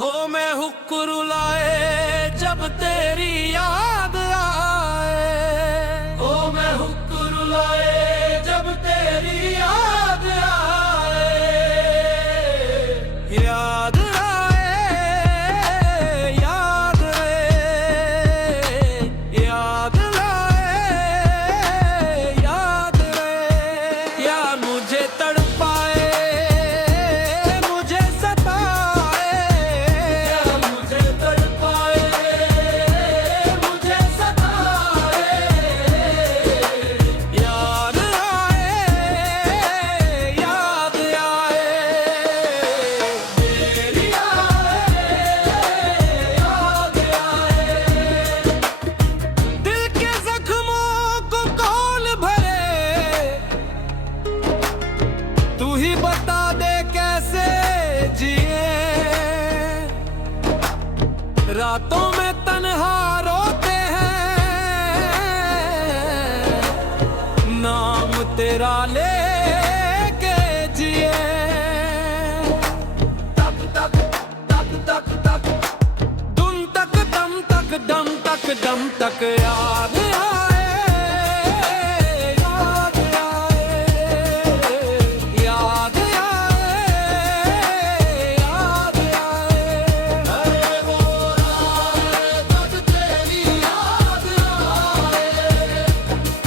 हो मैं हुक्क रुलाए जब तेरी याद आए, हो मैं हुक्क रुलाए जब तेरी याद आए, याद आए, याद आए, याद आए, याद आए, या मुझे तड़पाए मुझे सताए, या मुझे तड़पाए मुझे सताए, याद आए, याद आए, मेरी आए, याद आए, दिल के जख्मों को कौन भरे, तू ही बता दे कैसे जिए, रातों में तन्हा रोते हैं, नाम तेरा लेके जिए, तक तक तक तक तक दुम तक दम तक दम तक दम तक याद आए, याद आए, याद आए, याद आए, अरे वो रात जब तेरी याद आए,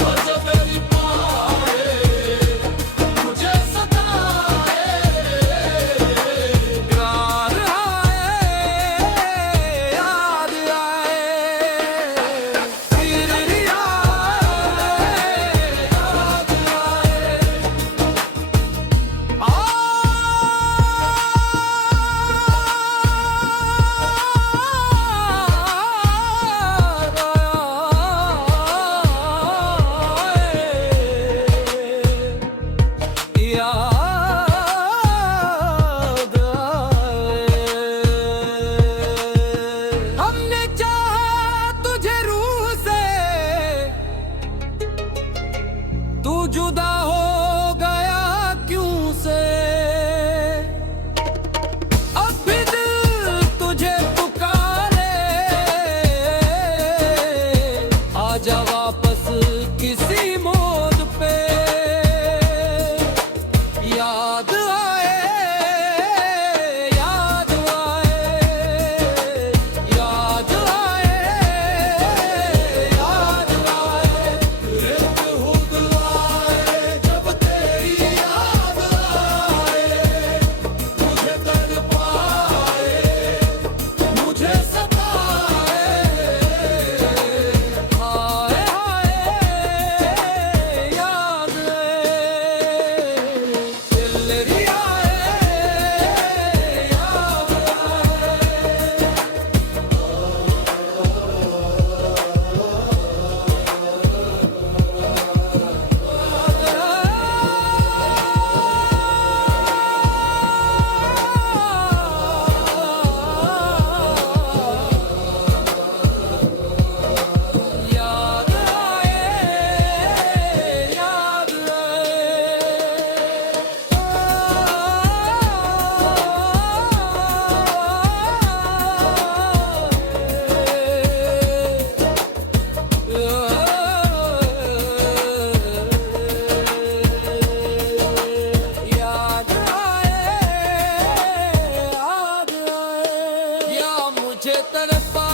और जब मेरी पाए मुझे सताए, याद आए, याद आए, फिर याद हमने चाहा तुझे रूह से, तू जुदा हो गया क्यों से, अब भी दिल तुझे पुकारे, आजा वापस किसी मोड़ पे, याद आए, याद आए, याद आए, याद आए, रेत हुगलाए जब तेरी याद आए, मुझे तड़पाए मुझे सताए, हाय हाय याद आए, दिल आए, याद याद आए, या मुझे तड़पा